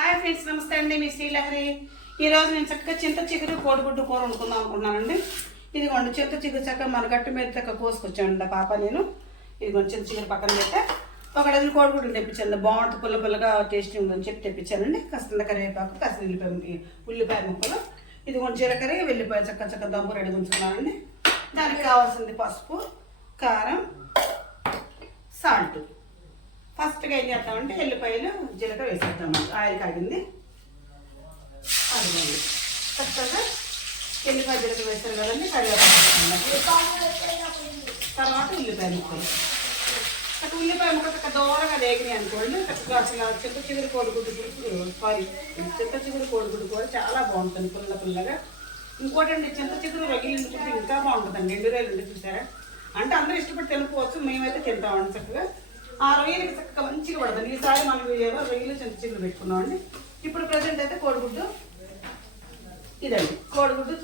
Hi friends, నమస్తే అండి. మీ శ్రీలహరి. ఈరోజు నేను చక్కగా చింత చిగురు కోడిగుడ్డు కూర వండుకుందాం అనుకున్నానండి. ఇదిగోండి చింత చిగురు చక్కగా మన గట్టి మీద చక్కగా కోసుకొచ్చానండి పాప నేను. ఇదిగోండి చింత చిగురు పక్కన పెట్టా. ఒక డజన్ కోడిగుడ్డు తెప్పించాను. బాగుంటుంది, పుల్ల పుల్లగా టేస్టీ ఉందని చెప్పి తెప్పించానండి. కాస్త కరివేపాకు, కాస్త ఉల్లిపాయ ముక్కలు, ఇదిగోండి జీలకర్ర, వెల్లిపాయ చక్కగా దమ్ము రెడీ ఉంచుకున్నానండి. దానికి కావాల్సింది పసుపు, కారం, సాల్ట్. ఫస్ట్గా ఏం చేస్తామంటే ఎల్లిపాయలు జీలకర్ర వేసేద్దామండి. ఆయిల్ కాగింది, అదిగోండి చక్కగా ఎల్లిపాయ జీలకర్ర వేస్తారు కదండి. కరివేపాకు తర్వాత ఉల్లిపాయ ముక్కలు. అక్కడ ఉల్లిపాయ ముక్కలు చక్కగా దూరంగా వేగినాయి అనుకోండి. చక్కగా అసలు చింత చిగురు కోడిగుడ్డు చింత చిగురు కోడిగుడ్డు కూర చాలా బాగుంటుంది, పుల్ల పుల్లగా. ఇంకోటండి, చింత చిగురు రగిలించుకుంటే ఇంకా బాగుంటుందండి. 2 రొయ్యలు చూసారా, అంటే అందరూ ఇష్టపడి తినుకోవచ్చు, మేమైతే తింటామండి. చక్కగా ఆ రొయ్యలకి చక్కగా మంచిగా పడుతుంది. ఈసారి మనం రొయ్యలు చింత చిగురు పెట్టుకున్నామండి. ఇప్పుడు ప్రజెంట్ అయితే కోడిగుడ్డు ఇదండి, కోడిగుడ్డు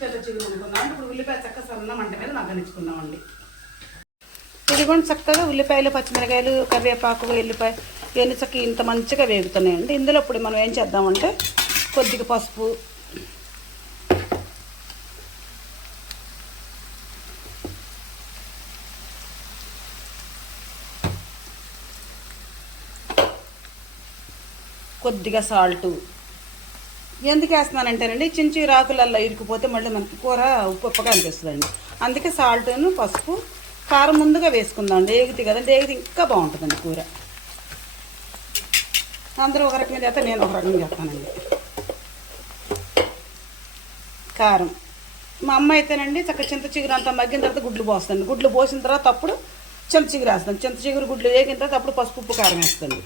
చింత చిగురు వండుకున్నాం. ఇప్పుడు ఉల్లిపాయ చక్కగా సన్న మంట మీద మగ్గనిచ్చుకున్నామండి. ఇదిగోండి చక్కగా ఉల్లిపాయలు, పచ్చిమిరకాయలు, కరివేపాకు, ఎల్లిపాయ ఇవన్నీ చక్కగా ఇంత మంచిగా వేగుతున్నాయండి. ఇందులో ఇప్పుడు మనం ఏం చేద్దామంటే కొద్దిగా పసుపు, కొద్దిగా సాల్టు. ఎందుకు వేస్తున్నానంటేనండి, చిన్న చిన్న ఆకులల్లో ఇరుకుపోతే మళ్ళీ మనకి కూర ఉప్పుగా అనిపిస్తుందండి. అందుకే సాల్ట్ను, పసుపు, కారం ముందుగా వేసుకుందామండి. ఏగితే కదండి, ఏగితే ఇంకా బాగుంటుందండి కూర. అందరూ ఒక రకంగా చేస్తే నేను ఒక రకంగా చేస్తానండి. కారం మా అమ్మ అయితేనండి చక్కగా చింత చిగురు అంతా మగ్గిన తర్వాత గుడ్లు పోస్తుంది. గుడ్లు పోసిన తర్వాత అప్పుడు చింత చిగురు వేస్తాను. చింత చిగురు గుడ్లు వేగిన తర్వాత అప్పుడు పసుపు, ఉప్పు, కారం వేస్తుంది.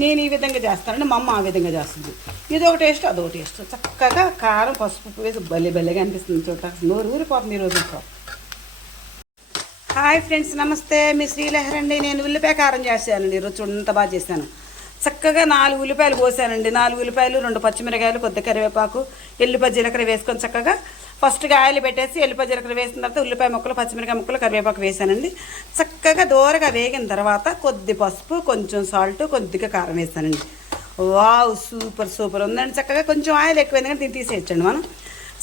నేను ఈ విధంగా చేస్తానండి, మా అమ్మ ఆ విధంగా చేస్తుంది. ఇది ఒక టేస్ట్, అదొక టేస్ట్. చక్కగా కారం, పసుపు వేసి భలేగా అనిపిస్తుంది. చూడ నోరు ఊరిపోతుంది ఈరోజు. హాయ్ ఫ్రెండ్స్, నమస్తే. మీ శ్రీలహరి అండి. నేను ఉల్లిపాయ కారం చేశానండి ఈరోజు. చూడంత బాగా చేశాను. చక్కగా 4 ఉల్లిపాయలు పోసానండి. 4 ఉల్లిపాయలు, 2 పచ్చిమిరకాయలు, కొద్దిగా కరివేపాకు, ఎల్లిపాయ జీలకర్ర వేసుకొని చక్కగా ఫస్ట్గా ఆయిల్ పెట్టేసి ఎల్లిపాయ జీలకర్ర వేసిన తర్వాత ఉల్లిపాయ ముక్కలు, పచ్చిమిరకాయ ముక్కలు, కరివేపాకు వేసానండి. చక్కగా దూరగా వేగిన తర్వాత కొద్ది పసుపు, కొంచెం సాల్ట్, కొద్దిగా కారం వేసానండి. వావ్, సూపర్ ఉందండి. చక్కగా కొంచెం ఆయిల్ ఎక్కువైంది కానీ దీన్ని తీసేయచ్చండి మనం.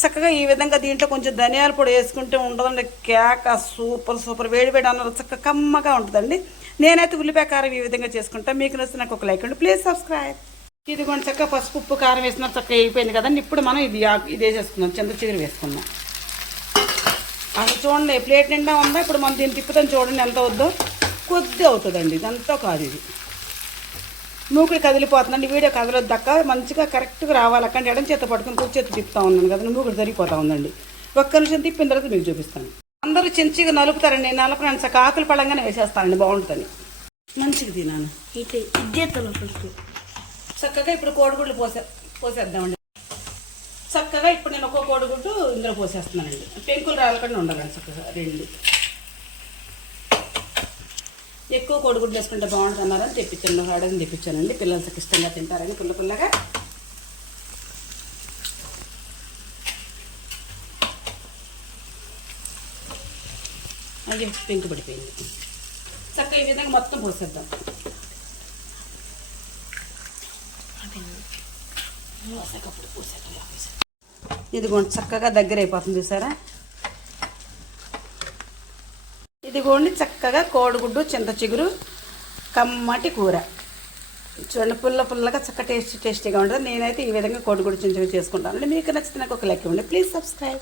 చక్కగా ఈ విధంగా దీంట్లో కొంచెం ధనియాల పొడి వేసుకుంటే ఉంటుందండి కేక. సూపర్ వేడి అన్నారు చక్కగా కమ్మగా ఉంటుందండి. నేనైతే ఉల్లిపాయ కారం ఈ విధంగా చేసుకుంటాను. మీకు నచ్చితే నాకు ఒక లైక్ అండి, ప్లీజ్ సబ్స్క్రైబ్. ఇదిగోండి చక్కగా పసుపు, ఉప్పు, కారం వేసిన చక్కగా అయిపోయింది కదండి. ఇప్పుడు మనం ఇది వేసేసుకుందాం, చింత చిగురు వేసుకుందాం. అసలు చూడండి ప్లేట్ నిండా ఉందా. ఇప్పుడు మనం దీన్ని తిప్పుతాం, చూడండి ఎంత వద్దో. కొద్ది అవుతుందండి, ఇదంతా కాదు. ఇది మూకుడు కదిలిపోతుందండి. వీడియో కదలొద్దక్క, మంచిగా కరెక్ట్గా రావాలి. అక్కడ ఎడం చేత పట్టుకుని కుడి చేత తిప్పుతా ఉన్నాను కదా, మూకుడు జరిగిపోతూ ఉందండి. ఒక్క నిమిషం తిప్పిన తర్వాత మీకు చూపిస్తాను. అందరూ చించిగా నలుపుతారండి, నలపడానికి చక్కగా ఆకులు పడంగానే వేసేస్తానండి, బాగుంటుంది. మంచిగా తినాను చక్కగా. ఇప్పుడు కోడిగుడ్లు పోసేద్దామండి. చక్కగా ఇప్పుడు నేను ఒక్కో కోడిగుడ్డు ఇందులో పోసేస్తున్నానండి. పెంకులు రాలకుండా ఉండాలండి. చక్కగా 2 ఎక్కువ కోడిగుడ్లు వేసుకుంటే బాగుంటున్నారని తెప్పించాను. అడగని తెప్పించానండి. పిల్లలు చక్క ఇష్టంగా తింటారని పుల్లగా. అయ్యో, పెంకు పడిపోయింది. చక్కగా ఈ విధంగా మొత్తం పోసేద్దాం. ఇదిగోండి చక్కగా దగ్గర అయిపోతుంది చూసారా. ఇదిగోండి చక్కగా కోడిగుడ్డు చింత చిగురు కమ్మటి కూర. చూడండి పుల్లగా చక్క టేస్టీగా ఉంటుంది. నేనైతే ఈ విధంగా కోడిగుడ్డు చింత చిగురు చేసుకుంటానండి. మీకు నచ్చితే నాకు ఒక లైక్ ఇవ్వండి, ప్లీజ్ సబ్స్క్రైబ్.